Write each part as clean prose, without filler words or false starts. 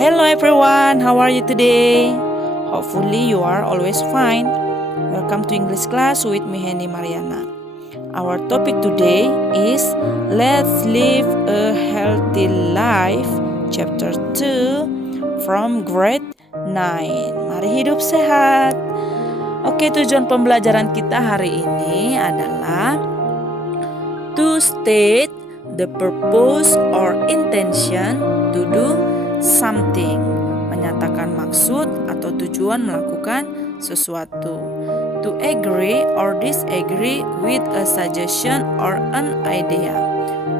Hello everyone, how are you today? Hopefully you are always fine. Welcome to English class with me Henny Mariana. Our topic today is Let's Live a Healthy Life Chapter 2 from Grade 9. Mari hidup sehat. Oke, tujuan pembelajaran kita hari ini adalah to state the purpose or intention to do something, menyatakan maksud atau tujuan melakukan sesuatu. To agree or disagree with a suggestion or an idea,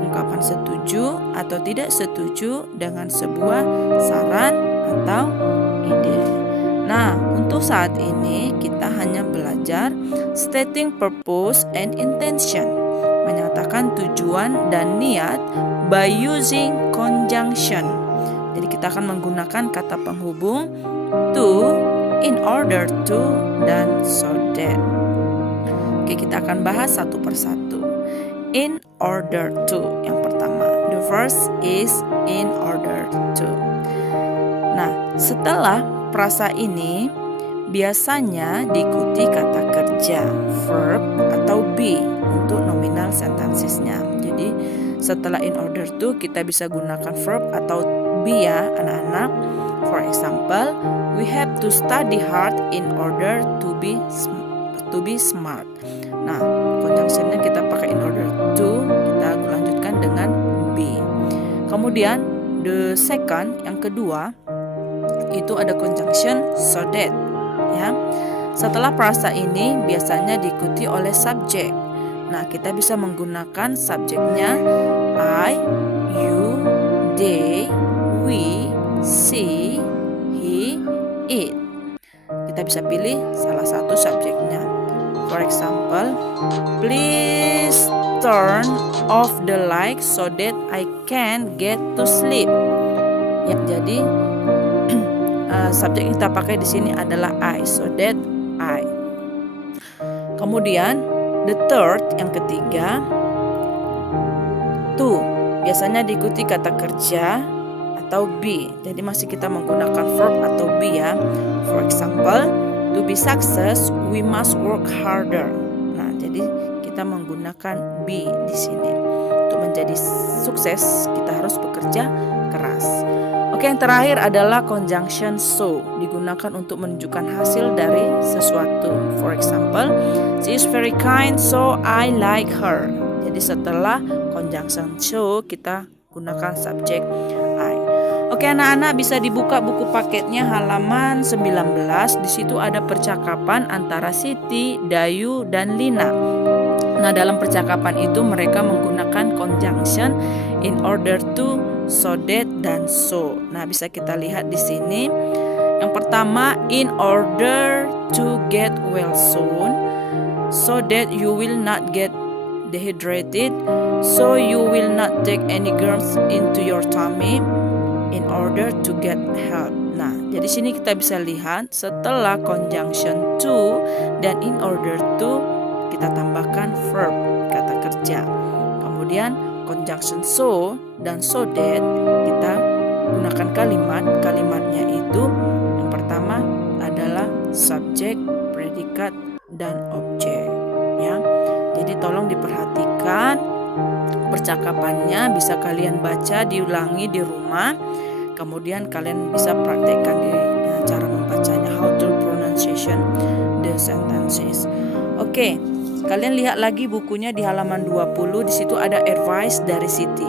ungkapan setuju atau tidak setuju dengan sebuah saran atau ide. Nah, untuk saat ini kita hanya belajar stating purpose and intention, menyatakan tujuan dan niat by using conjunction. Jadi kita akan menggunakan kata penghubung to, in order to, dan so that. Oke, kita akan bahas satu persatu. In order to, yang pertama. The first is in order to. Nah, setelah frasa ini biasanya diikuti kata kerja, verb atau be untuk nominal sentensesnya. Jadi setelah in order to kita bisa gunakan verb atau be ya anak-anak. For example, we have to study hard in order to be smart. Nah, conjunctionnya kita pakai in order to, kita lanjutkan dengan be. Kemudian the second, yang kedua, itu ada conjunction so that. Ya, setelah frasa ini biasanya diikuti oleh subjek. Nah, kita bisa menggunakan subjeknya I, you, they, we, she, he, it. Kita bisa pilih salah satu subjeknya. For example, please turn off the light so that I can get to sleep. Ya, jadi subjek yang kita pakai di sini adalah I, so that I. Kemudian the third, yang ketiga, to, biasanya diikuti kata kerja atau be. Jadi masih kita menggunakan verb atau be ya. For example, to be success we must work harder. Nah, jadi kita menggunakan be di sini. Untuk menjadi sukses kita harus bekerja keras. Oke, yang terakhir adalah conjunction so, digunakan untuk menunjukkan hasil dari sesuatu. For example, she is very kind so I like her. Jadi setelah conjunction so kita gunakan subjek I. Oke, anak-anak bisa dibuka buku paketnya halaman 19. Di situ ada percakapan antara Siti, Dayu, dan Lina. Nah, dalam percakapan itu mereka menggunakan conjunction in order to, so that, dan so. Nah, bisa kita lihat di sini. Yang pertama, in order to get well soon, so that you will not get dehydrated, so you will not take any germs into your tummy, in order to get help. Nah, jadi sini kita bisa lihat setelah conjunction to dan in order to kita tambahkan verb, kata kerja. Kemudian conjunction so dan so that kita gunakan kalimatnya itu yang pertama adalah subjek, predikat, dan objek ya. Jadi tolong diperhatikan percakapannya, bisa kalian baca, diulangi di rumah. Kemudian kalian bisa praktekkan di cara membacanya, how to pronunciation the sentences. Oke, kalian lihat lagi bukunya di halaman 20. Di situ ada advice dari Siti.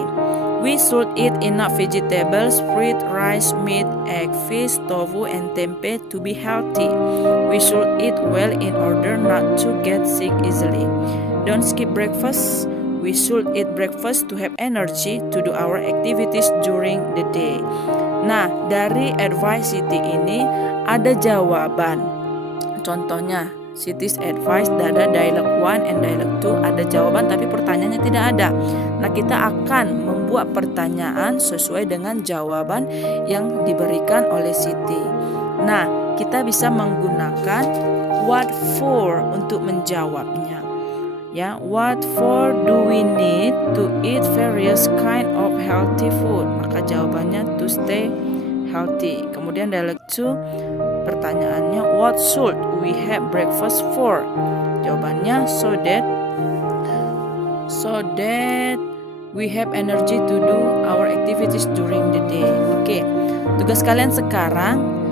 We should eat enough vegetables, fruit, rice, meat, egg, fish, tofu, and tempeh to be healthy. We should eat well in order not to get sick easily. Don't skip breakfast. We should eat breakfast to have energy to do our activities during the day. Nah, dari advice Siti ini ada jawaban. Contohnya, Siti's advice ada dialog 1 and dialog 2 ada jawaban tapi pertanyaannya tidak ada. Nah, kita akan membuat pertanyaan sesuai dengan jawaban yang diberikan oleh Siti. Nah, kita bisa menggunakan what for untuk menjawabnya. Ya, what for do we need to eat various kind of healthy food? Maka jawabannya to stay healthy. Kemudian dialog 2, pertanyaannya what should we have breakfast for? Jawabannya so that we have energy to do our activities during the day. Oke, tugas kalian sekarang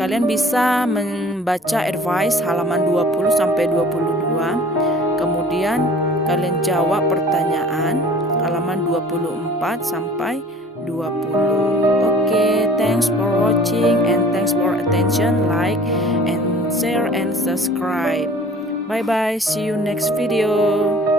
kalian bisa membaca advice halaman 20 sampai 22. Kemudian kalian jawab pertanyaan halaman 24 sampai 20. Oke, thanks for watching and thanks for attention. Like and share and subscribe. Bye bye, see you next video.